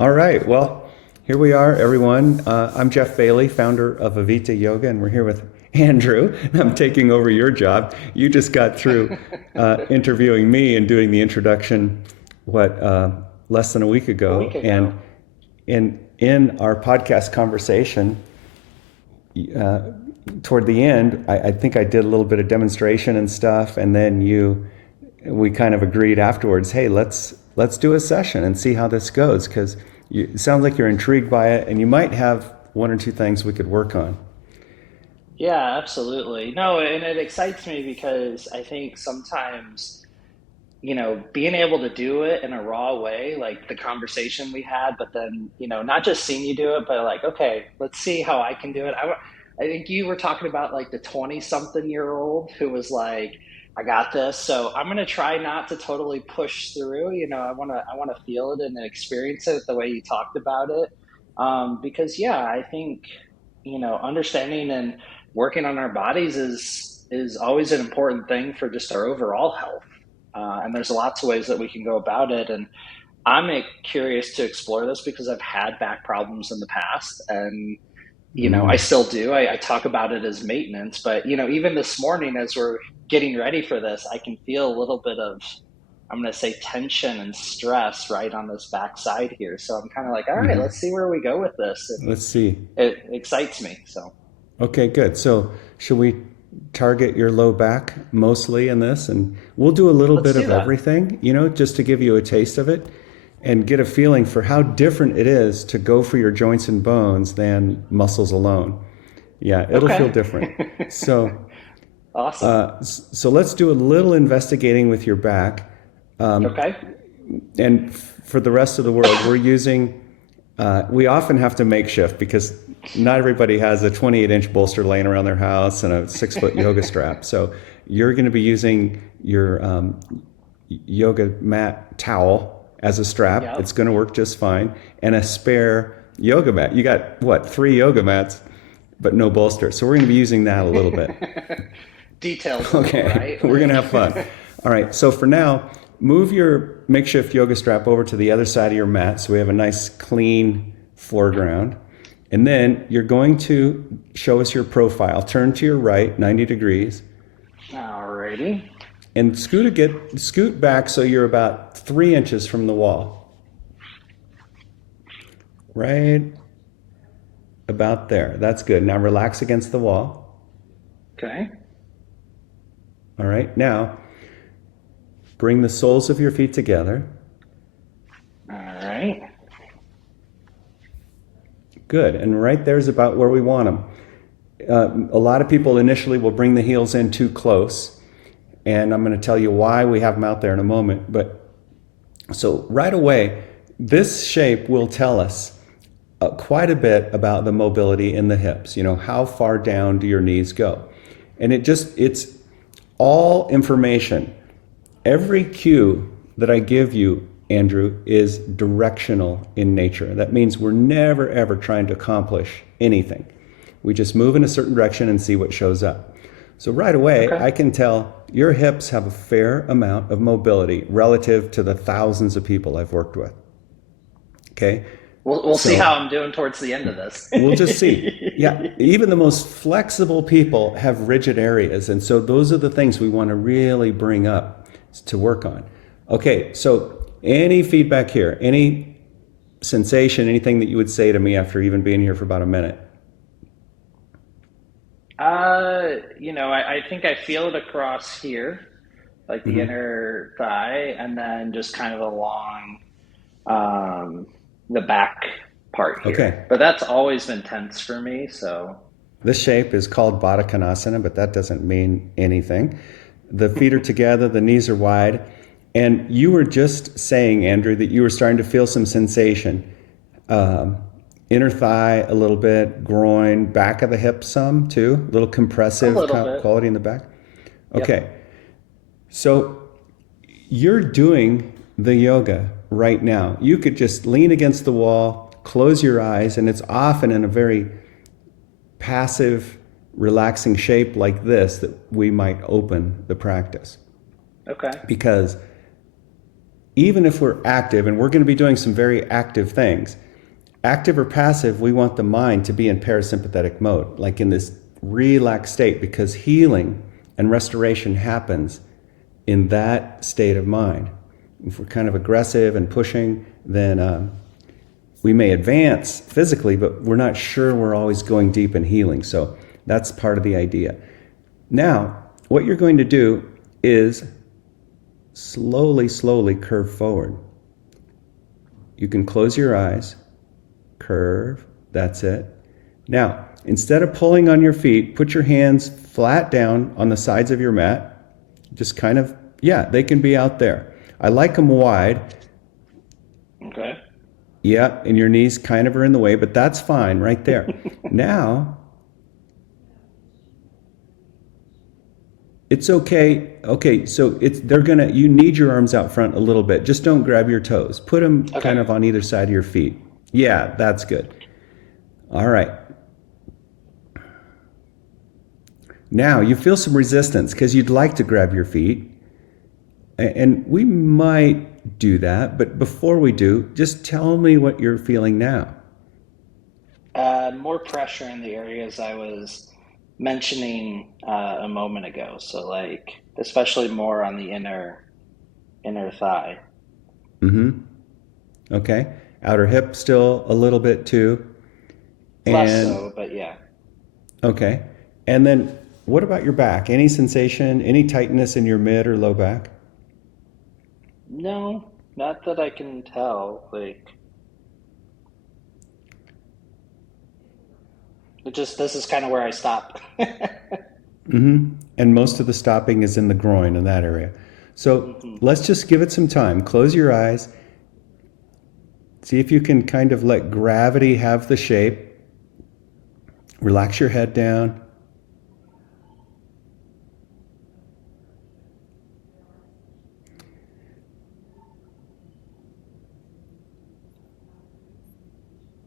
All right. Well, here we are, everyone. I'm Jeff Bailey, founder of Avita Yoga, and we're here with Andrew. I'm taking over your job. You just got through interviewing me and doing the introduction, less than a week A ago. week ago. And in our podcast conversation, uh, toward the end, I think I did a little bit of demonstration and stuff, and then we kind of agreed afterwards, hey, let's do a session and see how this goes because it sounds like you're intrigued by it, and you might have one or two things we could work on. Yeah, absolutely. No, and it excites me because I think sometimes, being able to do it in a raw way, like the conversation we had, but then, not just seeing you do it, but like, okay, let's see how I can do it. I think you were talking about like the 20 something year old who was like, I got this. So I'm going to try not to totally push through. I want to feel it and experience it the way you talked about it. Because yeah, I think, understanding and working on our bodies is always an important thing for just our overall health. And there's lots of ways that we can go about it. And I'm curious to explore this because I've had back problems in the past, and I Mm. still do. I talk about it as maintenance, but even this morning as we're getting ready for this, I can feel a little bit of, I'm going to say, tension and stress right on this backside here. So I'm kind of like, all right, Hmm. let's see where we go with this, and Let's see. it excites me. So Okay, good. So should we target your low back mostly in this, and we'll do a little let's bit do of that. everything, just to give you a taste of it and get a feeling for how different it is to go for your joints and bones than muscles alone. Yeah, it'll feel Okay. different. So Awesome. So let's do a little investigating with your back. Okay. And for the rest of the world, we often have to makeshift because not everybody has a 28-inch bolster laying around their house and a 6-foot yoga strap. So you're going to be using your yoga mat towel as a strap. It's Yep. going to work just fine. And a spare yoga mat. You got what, 3 yoga mats, but no bolster. So we're going to be using that a little bit. Details though, Okay, right? we're gonna have Like, fun. All right, so for now, move your makeshift yoga strap over to the other side of your mat so we have a nice clean foreground. And then you're going to show us your profile. Turn to your right 90 degrees alrighty. and scoot back so you're about 3 inches from the wall. Right about there. That's good. Now relax against the wall. Okay. All right, now bring the soles of your feet together. All right. Good. And right there's about where we want them. A lot of people initially will bring the heels in too close, and I'm going to tell you why we have them out there in a moment. But so right away, this shape will tell us quite a bit about the mobility in the hips. How far down do your knees go? And it's all information. Every cue that I give you, Andrew, is directional in nature. That means we're never ever trying to accomplish anything. We just move in a certain direction and see what shows up. So right away, Okay. I can tell your hips have a fair amount of mobility relative to the thousands of people I've worked with. Okay? We'll see how So I'm doing towards the end of this. we'll just see. Yeah, even the most flexible people have rigid areas. And so those are the things we want to really bring up to work on. Okay, so any feedback here, any sensation, anything that you would say to me after even being here for about a minute? I think I feel it across here, like the Hmm. inner thigh, and then just kind of along um, the back part here. Okay, But that's always been tense for me, so this shape is called Baddha Konasana, but that doesn't mean anything. The feet are together, the knees are wide. And you were just saying, Andrew, that you were starting to feel some sensation. Um, Inner thigh a little bit, groin, back of the hip some too, a little a compressive little bit. quality in the back. Yep. Okay, so you're doing the yoga right now. You could just lean against the wall, close your eyes, and it's often in a very passive, relaxing shape like this that we might open the practice. Okay. Because even if we're active, and we're going to be doing some very active things, active or passive, we want the mind to be in parasympathetic mode, like in this relaxed state, because healing and restoration happens in that state of mind. If we're kind of aggressive and pushing, then we may advance physically, but we're not sure we're always going deep in healing. So that's part of the idea. Now, what you're going to do is slowly, slowly curve forward. You can close your eyes, curve, that's it. Now, instead of pulling on your feet, put your hands flat down on the sides of your mat. Just kind of, yeah, they can be out there. I like them wide. Okay. Yeah, and your knees kind of are in the way, but that's fine right there. Now, it's okay. Okay, so you need your arms out front a little bit. Just don't grab your toes. Put them kind of on either side of your feet. Yeah, that's good. All right. Now, you feel some resistance because you'd like to grab your feet. And we might do that, but before we do, just tell me what you're feeling now. More pressure in the areas I was mentioning a moment ago. So like, especially more on the inner thigh. Mm-hmm. Okay. Outer hip still a little bit too. Less And so, but yeah. okay. And then what about your back? Any sensation, any tightness in your mid or low back? No, not that I can tell. Like, it just this is kind of where I stop. Mm-hmm. And most of the stopping is in the groin in that area. So Hmm. let's just give it some time. Close your eyes. See if you can kind of let gravity have the shape. Relax your head down.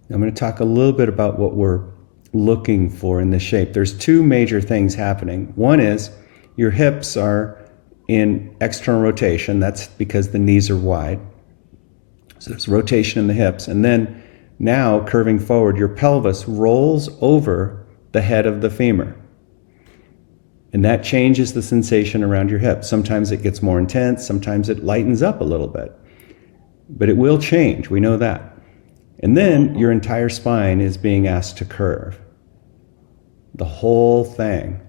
I'm going to talk a little bit about what we're looking for in the shape. There's two major things happening. One is your hips are in external rotation. That's because the knees are wide. So there's rotation in the hips. And then now curving forward, your pelvis rolls over the head of the femur. And that changes the sensation around your hips. Sometimes it gets more intense. Sometimes it lightens up a little bit. But it will change. We know that. And then your entire spine is being asked to curve. The whole thing.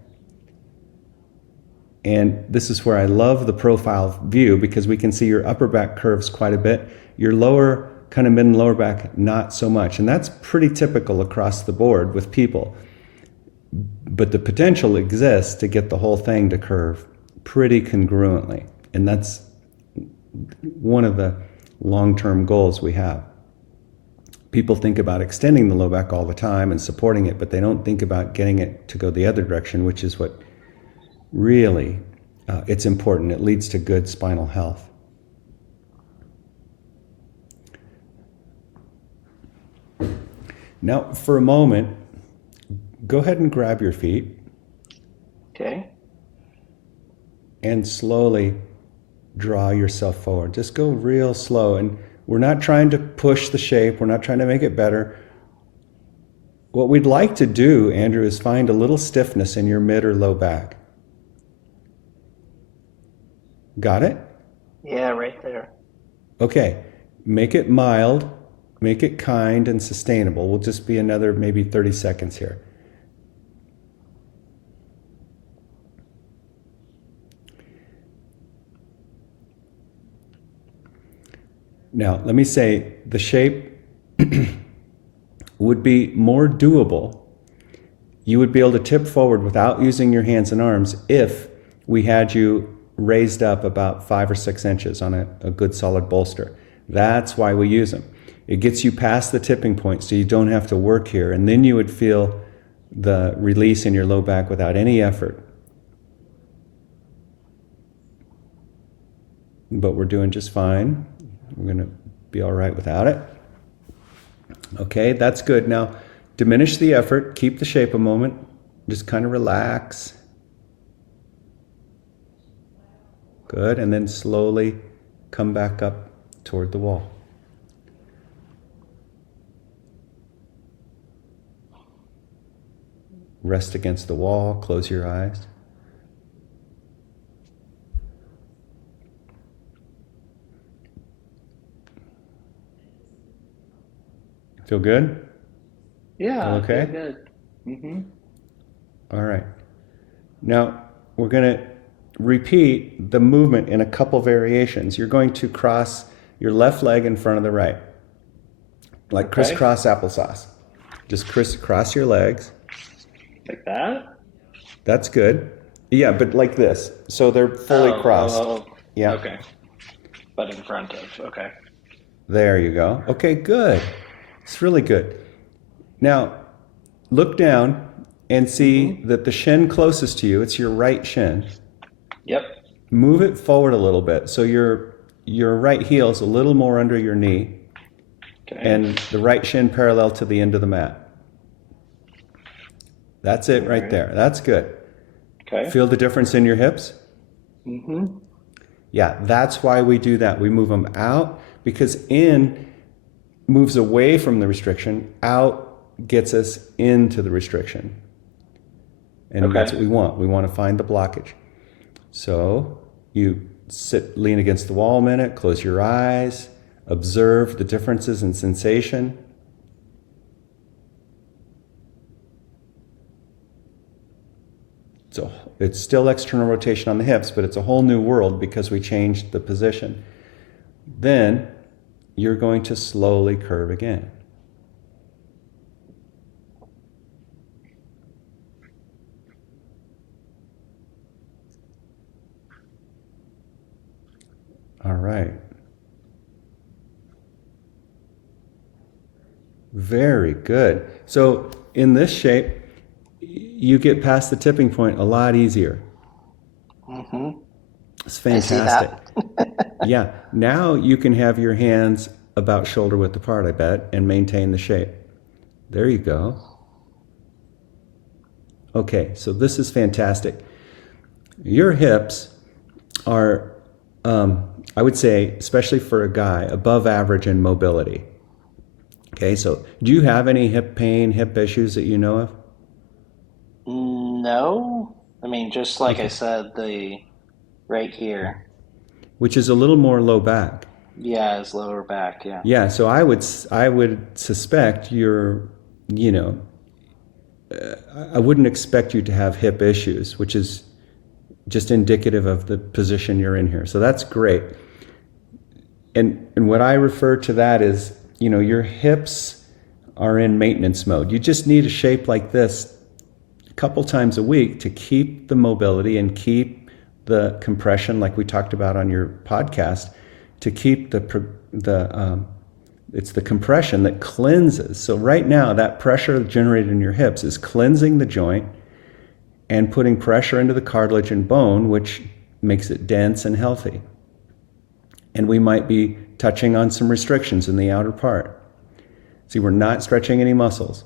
And this is where I love the profile view, because we can see your upper back curves quite a bit. Your lower, kind of mid and lower back, not so much. And that's pretty typical across the board with people. But the potential exists to get the whole thing to curve pretty congruently. And that's one of the long-term goals we have. People think about extending the low back all the time and supporting it, but they don't think about getting it to go the other direction, which is what really, it's important. It leads to good spinal health. Now, for a moment, go ahead and grab your feet Okay. and slowly draw yourself forward. Just go real slow. And we're not trying to push the shape. We're not trying to make it better. What we'd like to do, Andrew, is find a little stiffness in your mid or low back. Got it? Yeah, right there. Okay. Make it mild, make it kind and sustainable. We'll just be another maybe 30 seconds here. Now, let me say the shape would be more doable. You would be able to tip forward without using your hands and arms if we had you raised up about 5 or 6 inches on a good solid bolster. That's why we use them. It gets you past the tipping point so you don't have to work here, and then you would feel the release in your low back without any effort. But we're doing just fine. We're going to be all right without it. Okay, that's good. Now, diminish the effort. Keep the shape a moment. Just kind of relax. Good, and then slowly come back up toward the wall. Rest against the wall, close your eyes. Feel good? Yeah, Feel I feel okay? good. Mm-hmm. All right. Now, we're going to repeat the movement in a couple variations. You're going to cross your left leg in front of the right, like Okay. crisscross applesauce. Just crisscross your legs. Like that? That's good. Yeah, but like this. So they're fully Oh, crossed. oh, oh. Yeah. Okay. But in front of. Okay. There you go. Okay, good. It's really good. Now, look down and see Mm-hmm. that the shin closest to you, it's your right shin. Yep. Move it forward a little bit so your right heel is a little more under your knee Okay. and the right shin parallel to the end of the mat. That's it All right right. there. That's good. Okay. Feel the difference in your hips? Mm-hmm. Yeah, that's why we do that. We move them out because in moves away from the restriction, out gets us into the restriction. And that's what Okay. we want. We want to find the blockage. So you lean against the wall a minute, close your eyes, observe the differences in sensation. So it's still external rotation on the hips, but it's a whole new world because we changed the position. Then you're going to slowly curve again. All right. Very good. So in this shape, you get past the tipping point a lot easier. Mm-hmm. It's I see fantastic. that. Yeah. Now you can have your hands about shoulder width apart, I bet, and maintain the shape. There you go. Okay, so this is fantastic. Your hips are, I would say, especially for a guy, above average in mobility. Okay, so do you have any hip pain, hip issues that you know of? No. I mean, just like I Okay, said, the right here. which is a little more low back. Yeah, his lower back. Yeah. Yeah, so I would suspect you're, you know, I wouldn't expect you to have hip issues, which is just indicative of the position you're in here. So that's great. And what I refer to that is, you know, your hips are in maintenance mode. You just need a shape like this a couple times a week to keep the mobility and keep the compression, like we talked about on your podcast, to keep it's the compression that cleanses. So right now, that pressure generated in your hips is cleansing the joint and putting pressure into the cartilage and bone, which makes it dense and healthy. And we might be touching on some restrictions in the outer part. See, we're not stretching any muscles.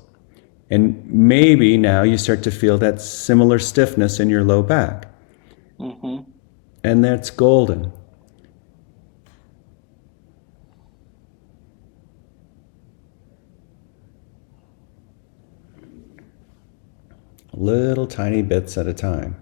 And maybe now you start to feel that similar stiffness in your low back. Mm-hmm. And that's golden. Little tiny bits at a time.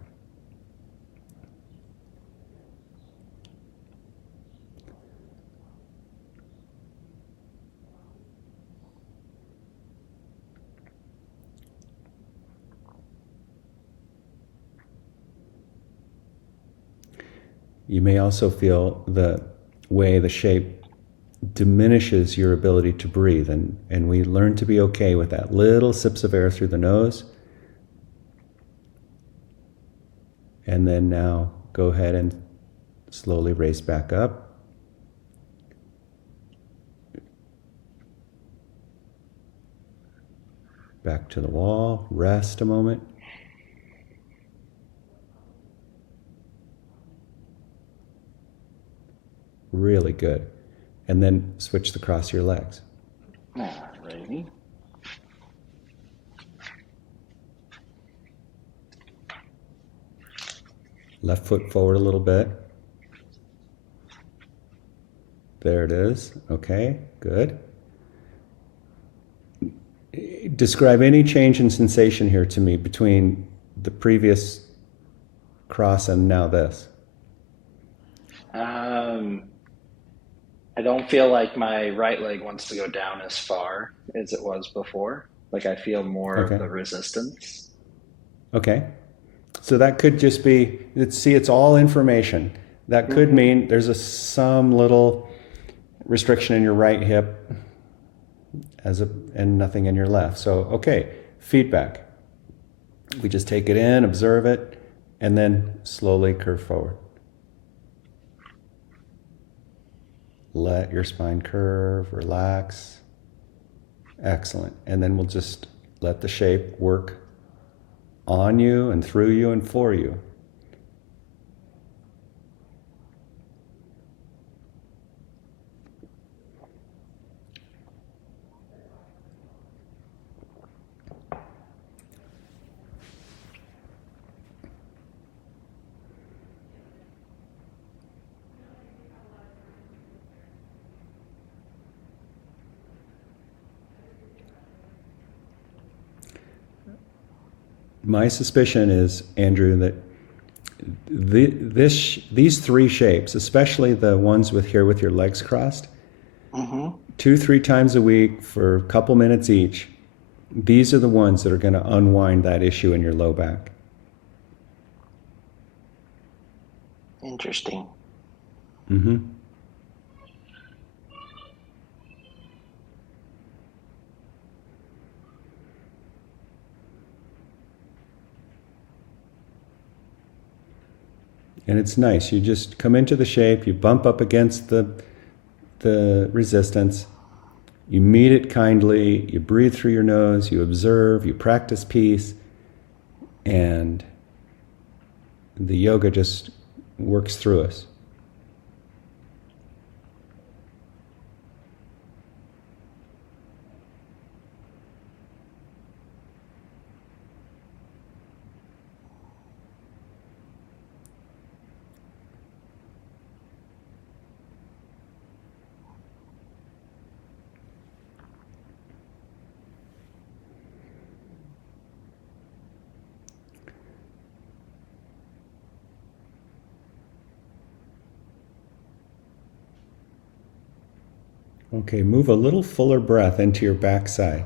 You may also feel the way the shape diminishes your ability to breathe, and we learn to be okay with that. Little sips of air through the nose. And then now go ahead and slowly raise back up. Back to the wall. Rest a moment. Really good. And then switch the cross your legs. Alrighty. Left foot forward a little bit. There it is. Okay, good. Describe any change in sensation here to me between the previous cross and now this. Um, I don't feel like my right leg wants to go down as far as it was before. Like I feel more of Okay. the resistance. Okay. So that could just be, it's all information. That could Mm-hmm. mean there's some little restriction in your right hip and nothing in your left. So, okay, feedback. We just take it in, observe it, and then slowly curve forward. Let your spine curve, relax. Excellent. And then we'll just let the shape work on you and through you and for you. My suspicion is, Andrew, that these three shapes, especially the ones with your legs crossed, Mm-hmm. 2-3 times a week for a couple minutes each, these are the ones that are going to unwind that issue in your low back. Interesting. Mm-hmm. And it's nice. You just come into the shape, you bump up against the resistance, you meet it kindly, you breathe through your nose, you observe, you practice peace, and the yoga just works through us. Okay, move a little fuller breath into your backside.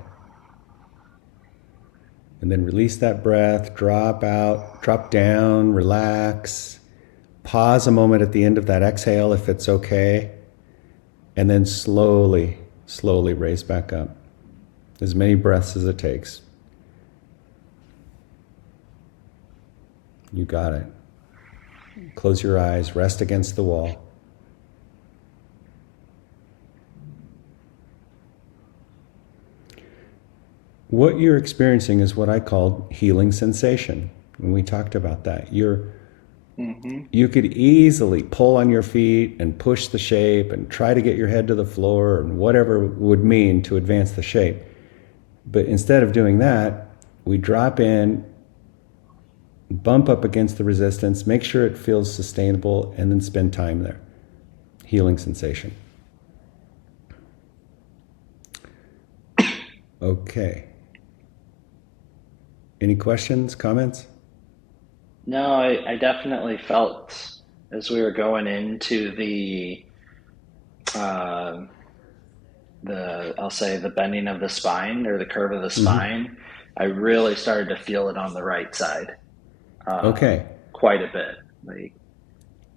And then release that breath, drop out, drop down, relax. Pause a moment at the end of that exhale if it's okay. And then slowly, slowly raise back up. As many breaths as it takes. You got it. Close your eyes, rest against the wall. What you're experiencing is what I called healing sensation. When we talked about that, Mm-hmm. you could easily pull on your feet and push the shape and try to get your head to the floor and whatever would mean to advance the shape. But instead of doing that, we drop in, bump up against the resistance, make sure it feels sustainable, and then spend time there. Healing sensation. Okay. Any questions, comments? No, I definitely felt as we were going into uh, I'll say the bending of the spine or the curve of the Mm-hmm. spine, I really started to feel it on the right side, Okay. quite a bit. Like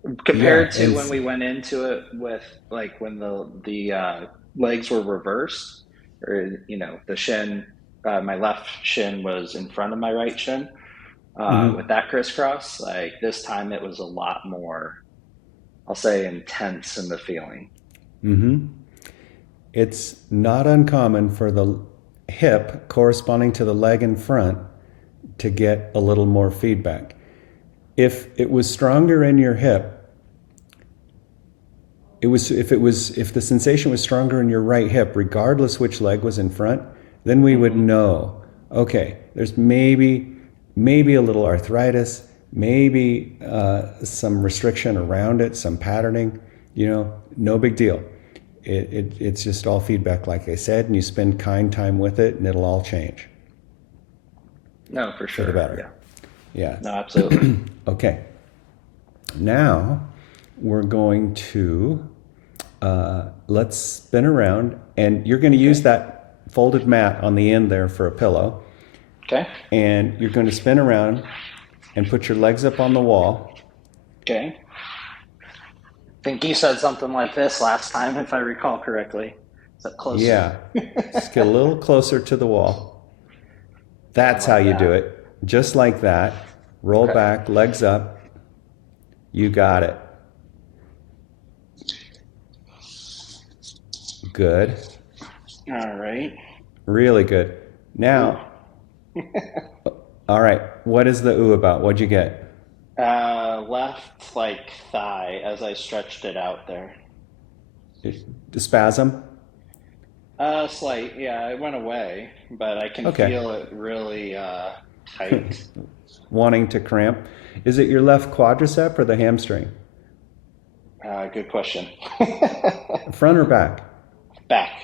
Yeah, compared to when we went into it with like when the legs were reversed, or the shin, my left shin was in front of my right shin. mm-hmm. With that crisscross, like this time it was a lot more, I'll say, intense in the feeling. Mm-hmm. It's not uncommon for the hip corresponding to the leg in front to get a little more feedback. If it was stronger in your hip, if the sensation was stronger in your right hip, regardless which leg was in front, then we would Hmm. know, okay, there's maybe a little arthritis, maybe some restriction around it, some patterning, no big deal. it's just all feedback, like I said, and you spend kind time with it, and it'll all change No, for for the sure. better. Yeah. Yeah. No, absolutely. Okay. Now we're going to let's spin around, and you're going to use that folded mat on the end there for a pillow, Okay. and you're going to spin around and put your legs up on the wall. Okay. I think you said something like this last time, if I recall correctly. Is that closer? Yeah. Just get a little closer to the wall. That's how Like you do that. it. Just like that. Roll Okay. back, legs up. You got it. Good. All right. Really good. Now, all right. What is the ooh about? What'd you get? Left like thigh as I stretched it out there. The spasm? Slight, yeah, it went away, but I can Okay. feel it really tight. Wanting to cramp. Is it your left quadricep or the hamstring? Good question. Front or back? Back.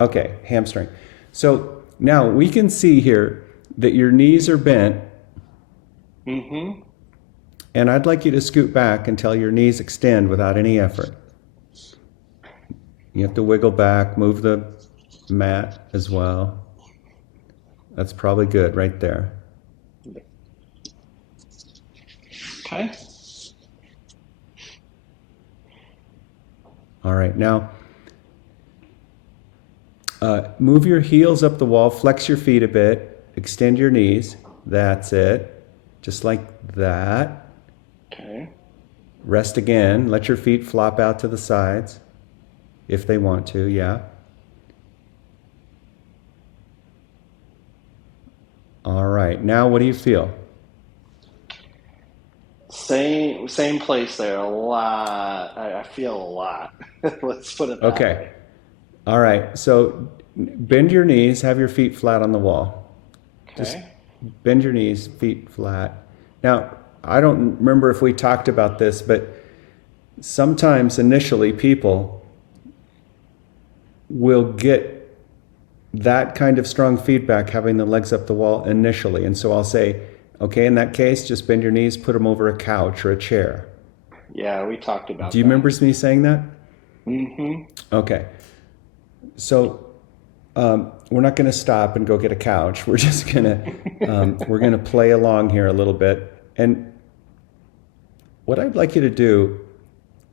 Okay, hamstring. So now we can see here that your knees are bent, Mm-hmm. and I'd like you to scoot back until your knees extend without any effort. You have to wiggle back, move the mat as well. That's probably good right there. Okay. All right, now move your heels up the wall, flex your feet a bit, extend your knees. That's it. Just like that. Okay. Rest again. Let your feet flop out to the sides if they want to, yeah. All right, now what do you feel? Same place there. A lot. I feel a lot. Let's put it that Okay, way. all right, so bend your knees, have your feet flat on the wall. Just Okay. bend your knees, feet flat. Now, I don't remember if we talked about this, but sometimes initially people will get that kind of strong feedback having the legs up the wall initially. And so I'll say, okay, in that case, just bend your knees, put them over a couch or a chair. Yeah, we talked Do about you that. remember me saying that? Mm-hmm. Okay. So we're not going to stop and go get a couch. We're just going to we're going to play along here a little bit. And what I'd like you to do,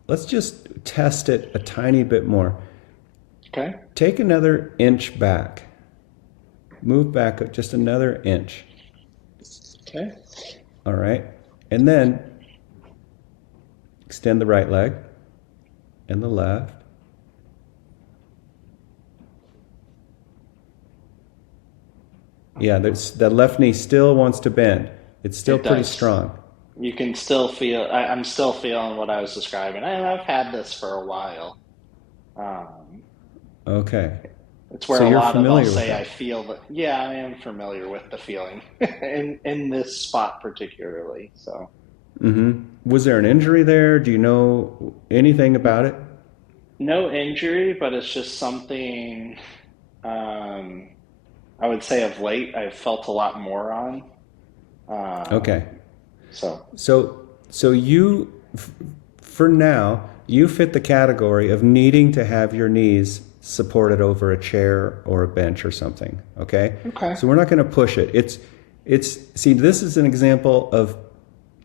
let's just test it a tiny bit more. Okay. Take another inch back. Move back just another inch. Okay. All right. And then extend the right leg and the left. Yeah, the left knee still wants to bend. It's still It pretty does. strong. You can still feel. I'm still feeling what I was describing. I've had this for a while. Um, Okay. it's So where a you're lot of I'll familiar with say I that. feel that. Yeah, I am familiar with the feeling in this spot particularly. So Was there an injury there? Do you know anything about it? no injury, but it's just something. Um, I would say of late I've felt a lot more on. Okay. So So you, for now, you fit the category of needing to have your knees supported over a chair or a bench or something. Okay. okay. So we're not going to push it. See, this is an example of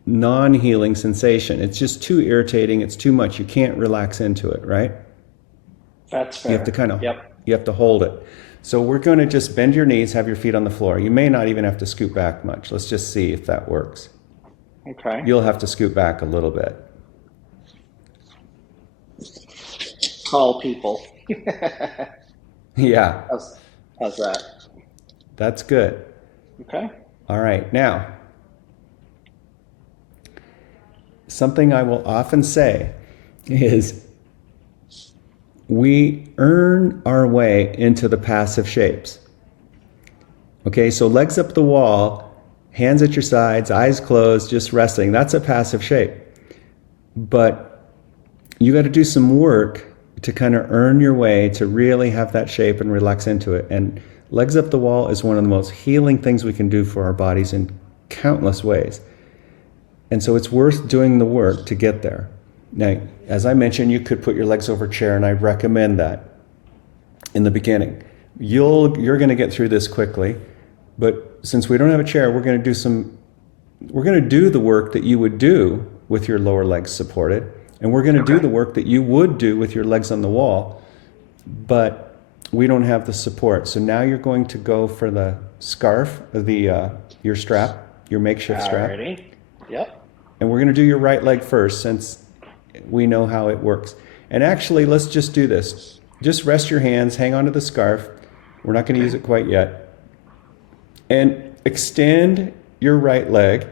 non-healing sensation. It's just too irritating. It's too much. You can't relax into it, right? That's You have to fair. kind of, Yep. you have to hold it. So we're going to just bend your knees, have your feet on the floor. You may not even have to scoot back much. Let's just see if that works. Okay. You'll have to scoot back a little bit. Call people. Yeah, How's that? that's good. Okay. All right, now, something I will often say is we earn our way into the passive shapes. Okay, so legs up the wall, hands at your sides, eyes closed, just resting. That's a passive shape. But you got to do some work to kind of earn your way to really have that shape and relax into it. And legs up the wall is one of the most healing things we can do for our bodies in countless ways. And so it's worth doing the work to get there. Now, as I mentioned, you could put your legs over a chair, and I recommend that in the beginning. You're going to get through this quickly, but since we don't have a chair, we're going to do the work that you would do with your lower legs supported, and we're going to do the work that you would do with your legs on the wall, but we don't have the support. So now you're going to go for the scarf, your strap, your makeshift strap. Alrighty. Yep. And we're going to do your right leg first, since we know how it works. And actually, let's just do this. Just rest your hands, hang onto the scarf. We're not going to use it quite yet. And extend your right leg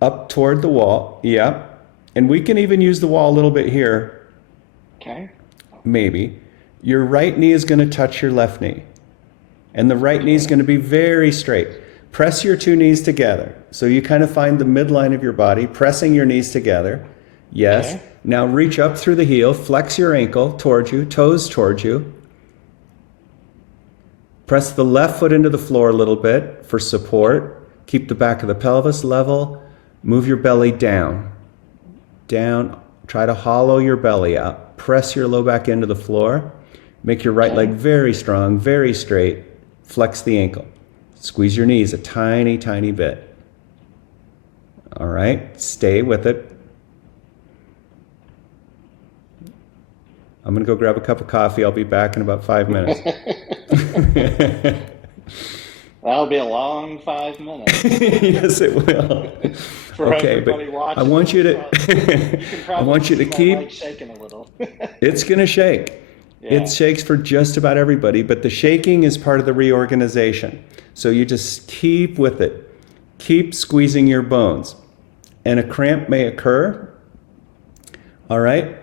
up toward the wall. Yep. And we can even use the wall a little bit here. Okay. Maybe. Your right knee is going to touch your left knee. And the right knee is going to be very straight. Press your two knees together. So you kind of find the midline of your body, pressing your knees together. Yes. Okay. Now reach up through the heel, flex your ankle towards you, toes towards you. Press the left foot into the floor a little bit for support. Keep the back of the pelvis level. Move your belly down. Down. Try to hollow your belly out. Press your low back into the floor. Make your right leg very strong, very straight. Flex the ankle. Squeeze your knees a tiny, tiny bit. All right, stay with it. I'm going to go grab a cup of coffee. I'll be back in about 5 minutes. That'll be a long 5 minutes. Yes, it will. For Okay, everybody but watching, I want you to I want you to see my keep leg shaking a little. it's going to shake. Yeah. It shakes for just about everybody, but the shaking is part of the reorganization. So you just keep with it. Keep squeezing your bones. And a cramp may occur. All right?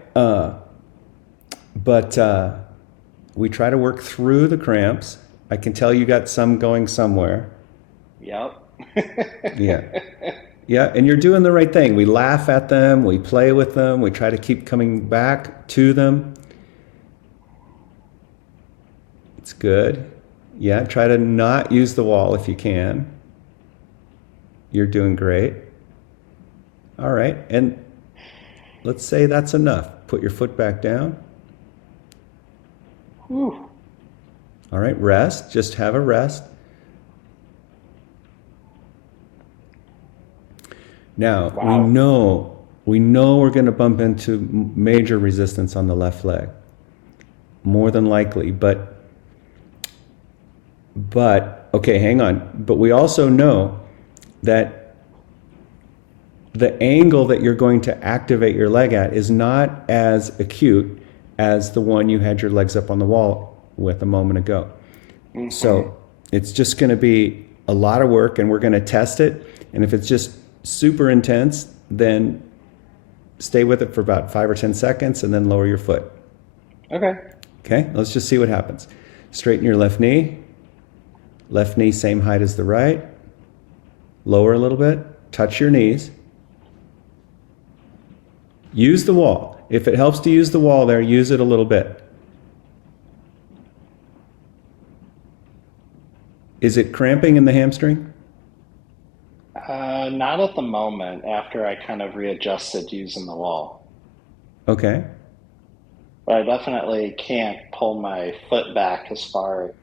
But we try to work through the cramps. I can tell you got some going somewhere. Yep. Yeah. Yeah, and you're doing the right thing. We laugh at them, we play with them, we try to keep coming back to them. It's good. Yeah, try to not use the wall if you can. You're doing great. All right, and let's say that's enough. Put your foot back down. Whew. All right, rest. Just have a rest. Now, Wow. we know we're going to bump into major resistance on the left leg. More than likely, but okay, hang on. But we also know that the angle that you're going to activate your leg at is not as acute as the one you had your legs up on the wall with a moment ago. Mm-hmm. So it's just going to be a lot of work, and we're going to test it. And if it's just super intense, then stay with it for about 5 or 10 seconds and then lower your foot. Okay. Okay, let's just see what happens. Straighten your left knee. Left knee same height as the right. Lower a little bit. Touch your knees. Use the wall. If it helps to use the wall there, use it a little bit. Is it cramping in the hamstring? Not at the moment, after I kind of readjusted using the wall. Okay. But I definitely can't pull my foot back as far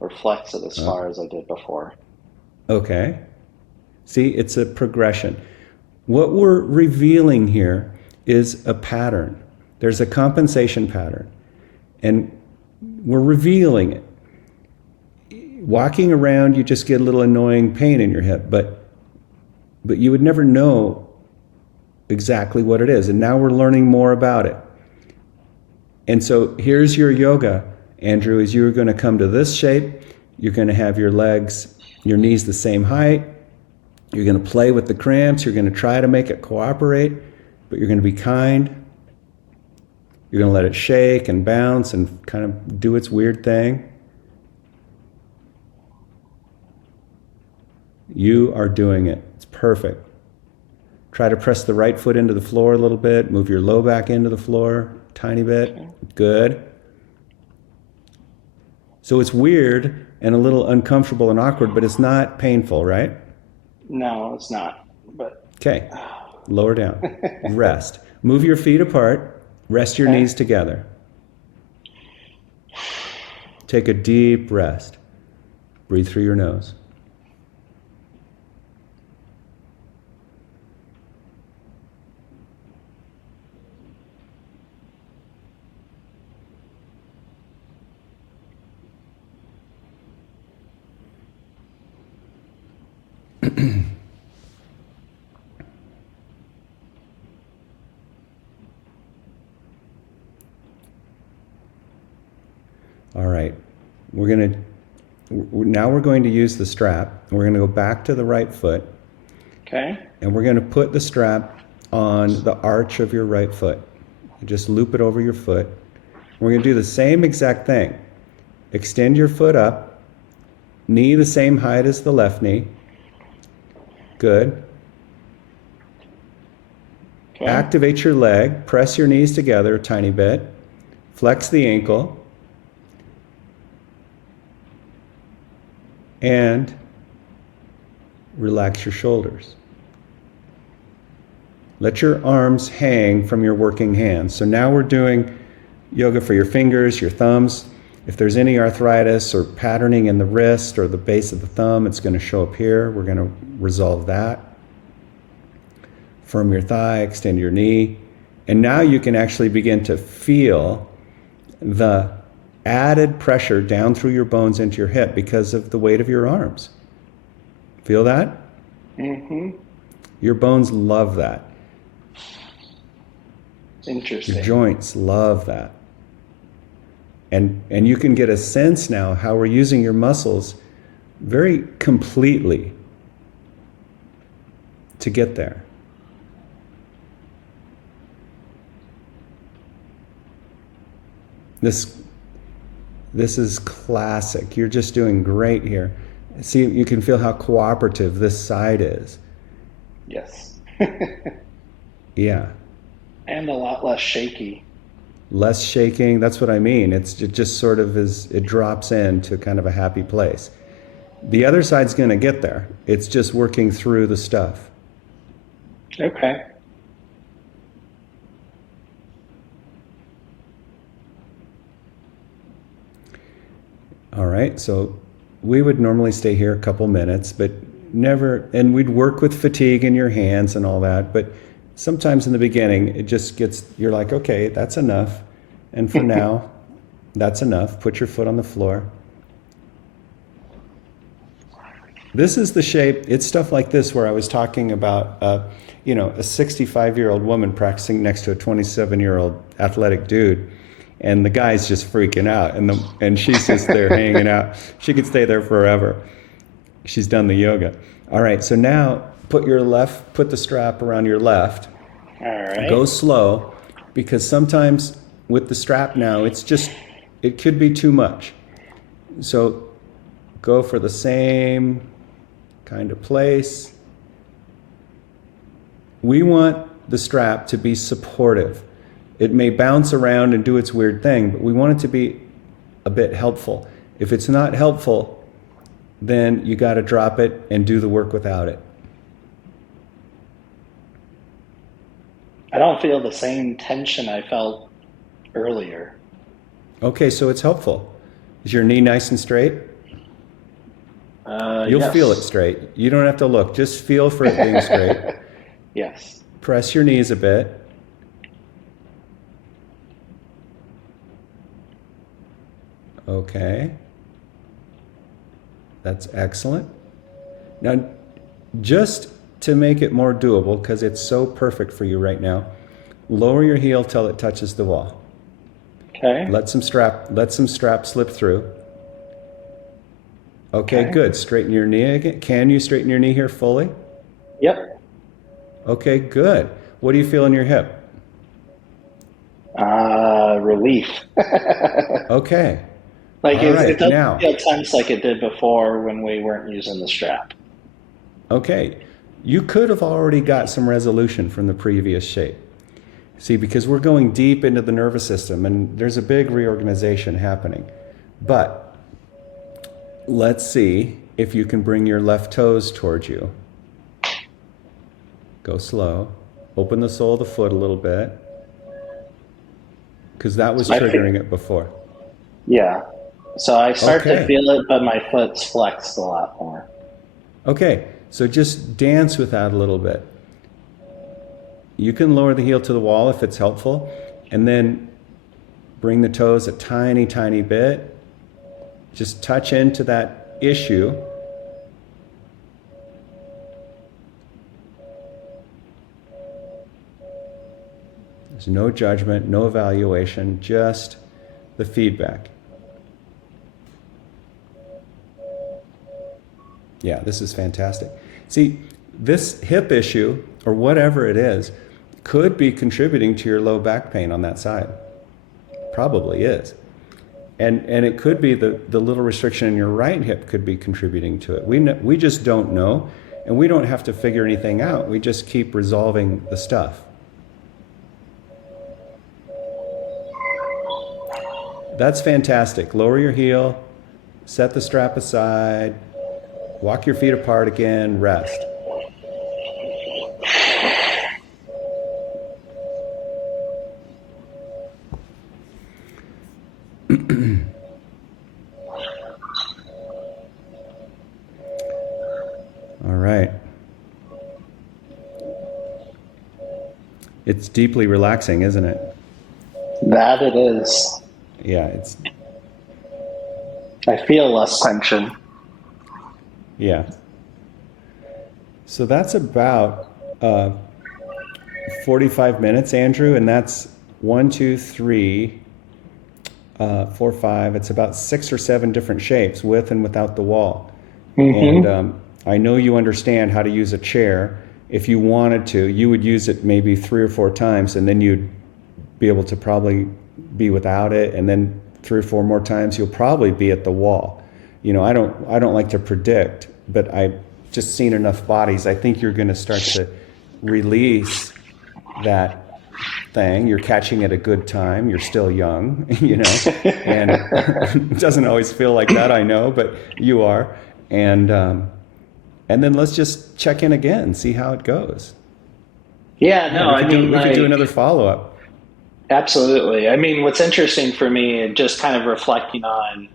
or flex it as far as I did before. Okay. See, it's a progression. What we're revealing here is a pattern. There's a compensation pattern, and we're revealing it. Walking around, you just get a little annoying pain in your hip, but you would never know exactly what it is. And now we're learning more about it. And so here's your yoga, Andrew, is you're going to come to this shape. You're going to have your legs, your knees the same height. You're going to play with the cramps. You're going to try to make it cooperate, but you're going to be kind. You're going to let it shake and bounce and kind of do its weird thing. You are doing it. It's perfect. Try to press the right foot into the floor a little bit. Move your low back into the floor. Tiny bit. Okay. Good. So it's weird and a little uncomfortable and awkward, but it's not painful, right? No, it's not. But Okay. Lower down. Rest. Move your feet apart. Rest your okay. knees together. Take a deep rest. Breathe through your nose. All right. Now we're going to use the strap. We're going to go back to the right foot, Okay. and we're going to put the strap on the arch of your right foot. Just loop it over your foot. We're going to do the same exact thing. Extend your foot up, knee the same height as the left knee. Good. Okay. Activate your leg. Press your knees together a tiny bit. Flex the ankle. And relax your shoulders. Let your arms hang from your working hands. So now we're doing yoga for your fingers, your thumbs. If there's any arthritis or patterning in the wrist or the base of the thumb, it's going to show up here. We're going to resolve that. Firm your thigh, extend your knee. And now you can actually begin to feel the added pressure down through your bones into your hip because of the weight of your arms. Feel that? Mm-hmm. Your bones love that. Interesting. Your joints love that. And you can get a sense now how we're using your muscles very completely to get there. This is classic. You're just doing great here. See, you can feel how cooperative this side is. Yes. Yeah. And a lot less shaky. Less shaking. That's what I mean. It just sort of is, it drops into kind of a happy place. The other side's going to get there. It's just working through the stuff. Okay. All right, so we would normally stay here a couple minutes, but never, and we'd work with fatigue in your hands and all that, but sometimes in the beginning, it just gets, you're like, okay, that's enough. And for now, that's enough. Put your foot on the floor. This is the shape, it's stuff like this where I was talking about, a 65-year-old woman practicing next to a 27-year-old athletic dude. And the guy's just freaking out, and she's just there hanging out. She could stay there forever. She's done the yoga. All right, so now put the strap around your left. All right. Go slow, because sometimes with the strap now, it could be too much. So go for the same kind of place. We want the strap to be supportive. It may bounce around and do its weird thing, but we want it to be a bit helpful. If it's not helpful, then you got to drop it and do the work without it. I don't feel the same tension I felt earlier. Okay, so it's helpful. Is your knee nice and straight? You'll Yes. feel it straight. You don't have to look. Just feel for it being straight. Yes. Press your knees a bit. Okay. That's excellent. Now, just to make it more doable, because it's so perfect for you right now, lower your heel till it touches the wall. Okay. Let some strap slip through. Okay, good. Straighten your knee again. Can you straighten your knee here fully? Yep. Okay, good. What do you feel in your hip? Relief. Okay. Like All right, it doesn't now. feel tense like it did before when we weren't using the strap. Okay. You could have already got some resolution from the previous shape. See, because we're going deep into the nervous system and there's a big reorganization happening. But let's see if you can bring your left toes towards you. Go slow. Open the sole of the foot a little bit, because that was triggering it before. Yeah. So I start to Okay. feel it, but my foot's flexed a lot more. Okay. So just dance with that a little bit. You can lower the heel to the wall if it's helpful, and then bring the toes a tiny, tiny bit. Just touch into that issue. There's no judgment, no evaluation, just the feedback. Yeah, this is fantastic. See, this hip issue, or whatever it is, could be contributing to your low back pain on that side. Probably is. And it could be the little restriction in your right hip could be contributing to it. We just don't know, and we don't have to figure anything out. We just keep resolving the stuff. That's fantastic. Lower your heel, set the strap aside, walk your feet apart again, rest. All right. It's deeply relaxing, isn't it? That it is. Yeah, it's I feel less tension. yeah. So that's about 45 minutes, Andrew, and that's 1, 2, 3, 4, 5. It's about 6 or 7 different shapes, with and without the wall. And I know you understand how to use a chair. If you wanted to, you would use it maybe 3 or 4 times, and then you'd be able to probably be without it, and then 3 or 4 more times you'll probably be at the wall. You know, I don't like to predict, but I've just seen enough bodies. I think you're going to start to release that thing. You're catching at a good time. You're still young, you know, and it doesn't always feel like that, I know, but you are. And then let's just check in again, see how it goes. Yeah, no, I mean, we could do another follow-up. absolutely. I mean, what's interesting for me, and just kind of reflecting on,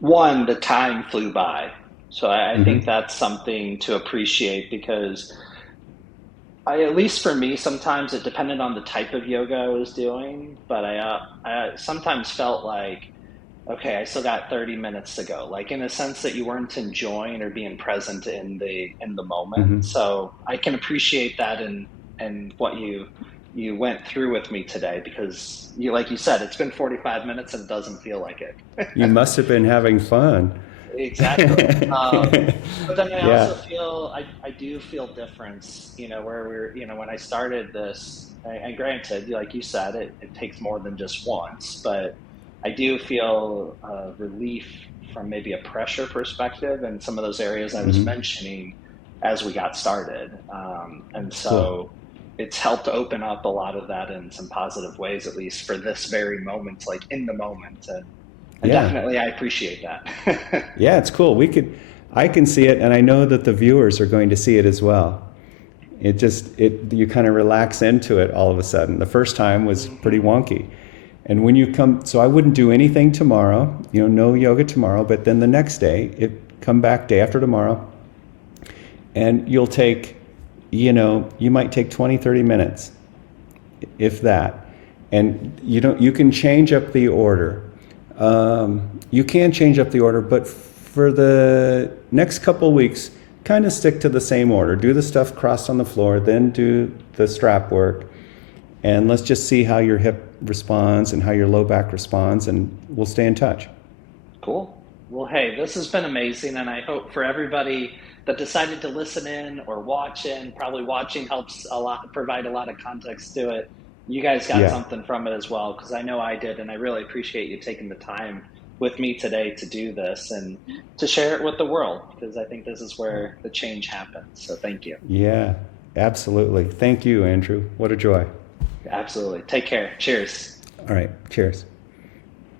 one, the time flew by. So I think that's something to appreciate, because at least for me, sometimes it depended on the type of yoga I was doing, but I sometimes felt like, okay, I still got 30 minutes to go, like in a sense that you weren't enjoying or being present in the moment. So I can appreciate that and what you went through with me today, because like you said, it's been 45 minutes and it doesn't feel like it. You must have been having fun. Exactly. But then I Yeah. also feel, I do feel difference, where when I started this, and granted, like you said, it takes more than just once, but I do feel relief from maybe a pressure perspective and some of those areas I was mentioning as we got started. And so Cool. it's helped open up a lot of that in some positive ways, at least for this very moment, like in the moment. And Yeah. definitely I appreciate that. Yeah, it's cool. I can see it, and I know that the viewers are going to see it as well. You kind of relax into it all of a sudden. The first time was pretty wonky. And when you come, so I wouldn't do anything tomorrow, no yoga tomorrow, but then the next day, come back day after tomorrow, and you'll take, you might take 20, 30 minutes, if that. And you can change up the order. You can change up the order, but for the next couple weeks, kind of stick to the same order. Do the stuff crossed on the floor, then do the strap work, and let's just see how your hip responds and how your low back responds, and we'll stay in touch. Cool. Well, hey, this has been amazing, and I hope for everybody that decided to listen in or watch in, probably watching helps a lot, provide a lot of context to it. You guys got Yeah. something from it as well, because I know I did, and I really appreciate you taking the time with me today to do this and to share it with the world, because I think this is where the change happens. So thank you. Yeah, absolutely. Thank you, Andrew. What a joy. Absolutely. Take care. Cheers. All right. Cheers.